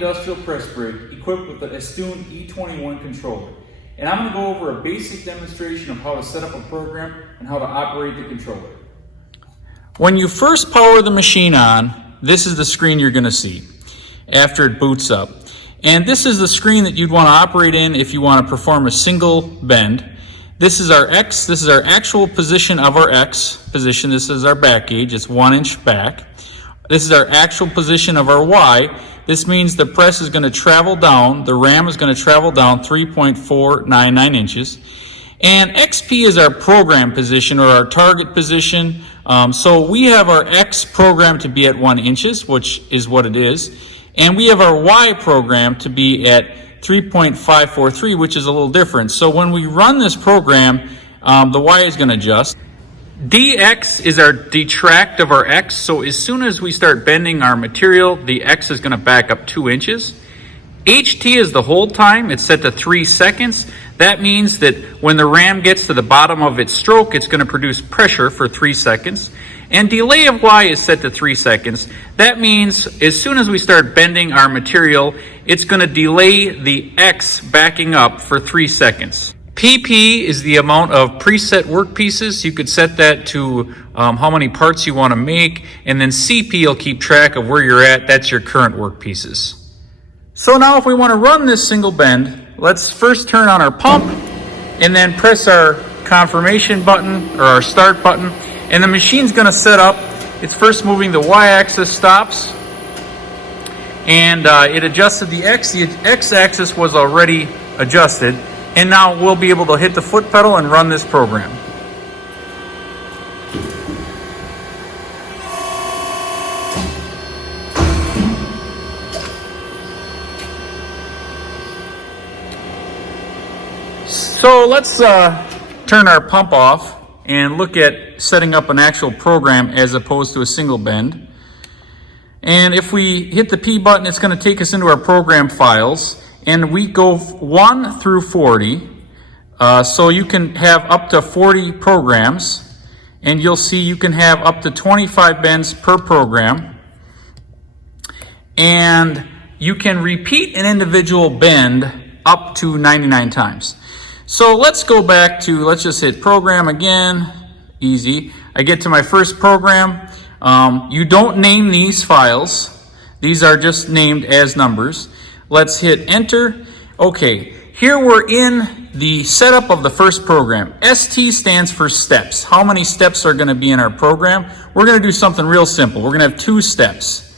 industrial press brake equipped with the Estun E21 Controller. And I'm going to go over a basic demonstration of how to set up a program and how to operate the controller. When you first power the machine on, this is the screen you're going to see after it boots up. And this is the screen that you'd want to operate in if you want to perform a single bend. This is our X, this is our actual position of our X position. This is our back gauge, it's 1 inch back. This is our actual position of our Y. This means the press is going to travel down, the ram is going to travel down 3.499 inches. And XP is our program position or our target position. So we have our X programmed to be at 1 inches, which is what it is. And we have our Y program to be at 3.543, which is a little different. So when we run this program, the Y is going to adjust. DX is our detract of our X. So as soon as we start bending our material, the X is going to back up 2 inches. HT is the hold time. It's set to 3 seconds. That means that when the ram gets to the bottom of its stroke, it's going to produce pressure for 3 seconds. And delay of Y is set to 3 seconds. That means as soon as we start bending our material, it's going to delay the X backing up for 3 seconds. PP is the amount of preset workpieces. You could set that to how many parts you want to make. And then CP will keep track of where you're at. That's your current workpieces. So now if we want to run this single bend, let's first turn on our pump and then press our confirmation button or our start button. And the machine's going to set up. It's first moving the Y-axis stops. And it adjusted the X. The X-axis was already adjusted. And now we'll be able to hit the foot pedal and run this program. So let's turn our pump off and look at setting up an actual program as opposed to a single bend. And if we hit the P button, it's going to take us into our program files. And we go 1 through 40. So you can have up to 40 programs. And you'll see you can have up to 25 bends per program. And you can repeat an individual bend up to 99 times. So let's go back to, let's just hit program again, easy. I get to my first program. You don't name these files. These are just named as numbers. Let's hit enter. Okay, here we're in the setup of the first program. ST stands for steps. How many steps are going to be in our program? We're going to do something real simple. We're going to have 2 steps.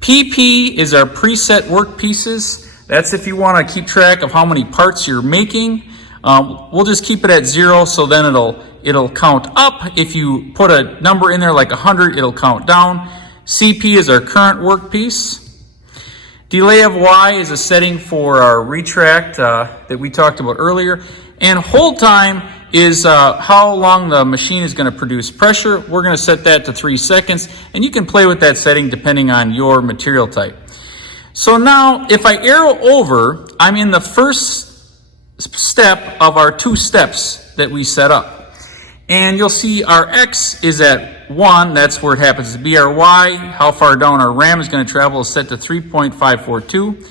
PP is our preset workpieces. That's if you want to keep track of how many parts you're making. We'll just keep it at 0, so then it'll count up. If you put a number in there like 100, it'll count down. CP is our current workpiece. Delay of Y is a setting for our retract that we talked about earlier. And hold time is how long the machine is going to produce pressure. We're going to set that to 3 seconds, and you can play with that setting depending on your material type. So now, if I arrow over, I'm in the first step of our 2 steps that we set up. And you'll see our X is at 1, that's where it happens to be. Our Y, how far down our ram is going to travel, is set to 3.542.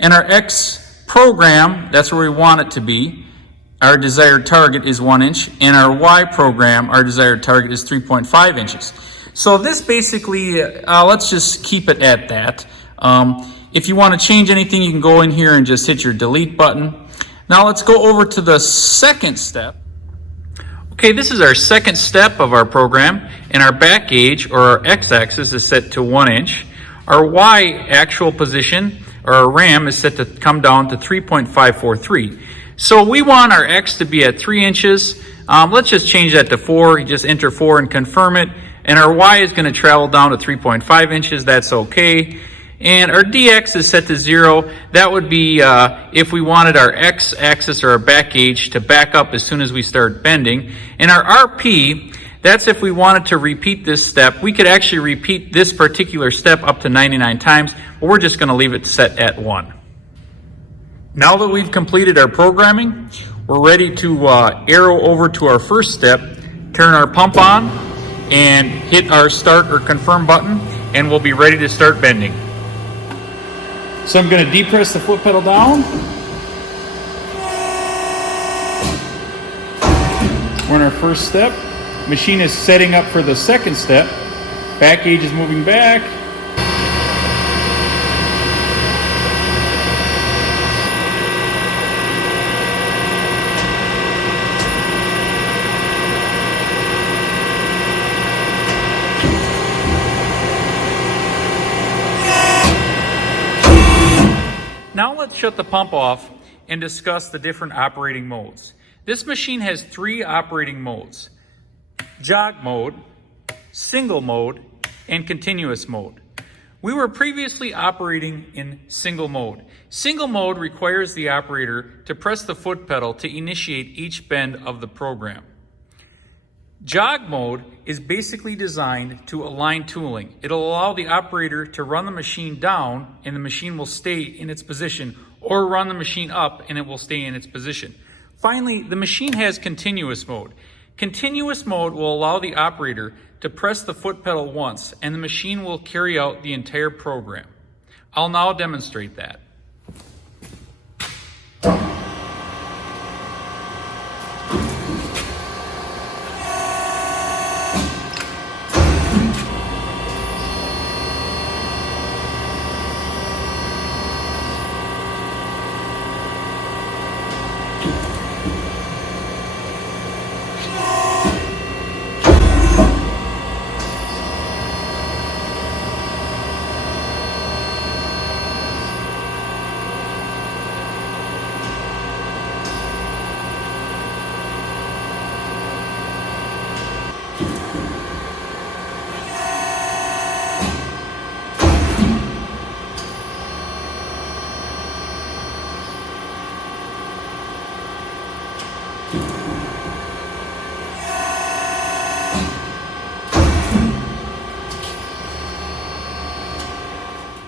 And our X program, that's where we want it to be. Our desired target is 1 inch. And our Y program, our desired target is 3.5 inches. So this basically, let's just keep it at that. If you want to change anything, you can go in here and just hit your delete button. Now let's go over to the second step. Okay, this is our second step of our program, and our back gauge, or our X-axis, is set to 1 inch. Our Y actual position, or our ram, is set to come down to 3.543. So we want our X to be at 3 inches. Let's just change that to 4. You just enter 4 and confirm it. And our Y is going to travel down to 3.5 inches. That's okay. And our DX is set to 0. That would be if we wanted our X-axis or our back gauge to back up as soon as we start bending. And our RP, that's if we wanted to repeat this step. We could actually repeat this particular step up to 99 times, but we're just going to leave it set at 1. Now that we've completed our programming, we're ready to arrow over to our first step, turn our pump on, and hit our start or confirm button, and we'll be ready to start bending. So I'm going to depress the foot pedal down. We're in our first step. Machine is setting up for the second step. Back gauge is moving back. Now let's shut the pump off and discuss the different operating modes. This machine has 3 operating modes: jog mode, single mode, and continuous mode. We were previously operating in single mode. Single mode requires the operator to press the foot pedal to initiate each bend of the program. Jog mode is basically designed to align tooling. It'll allow the operator to run the machine down and the machine will stay in its position, or run the machine up and it will stay in its position. Finally, the machine has continuous mode. Continuous mode will allow the operator to press the foot pedal once and the machine will carry out the entire program. I'll now demonstrate that.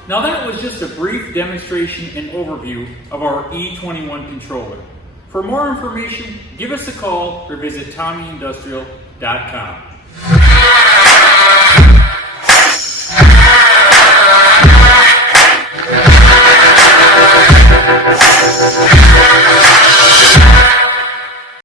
Now that was just a brief demonstration and overview of our E21 controller. For more information, give us a call or visit TommyIndustrial.com.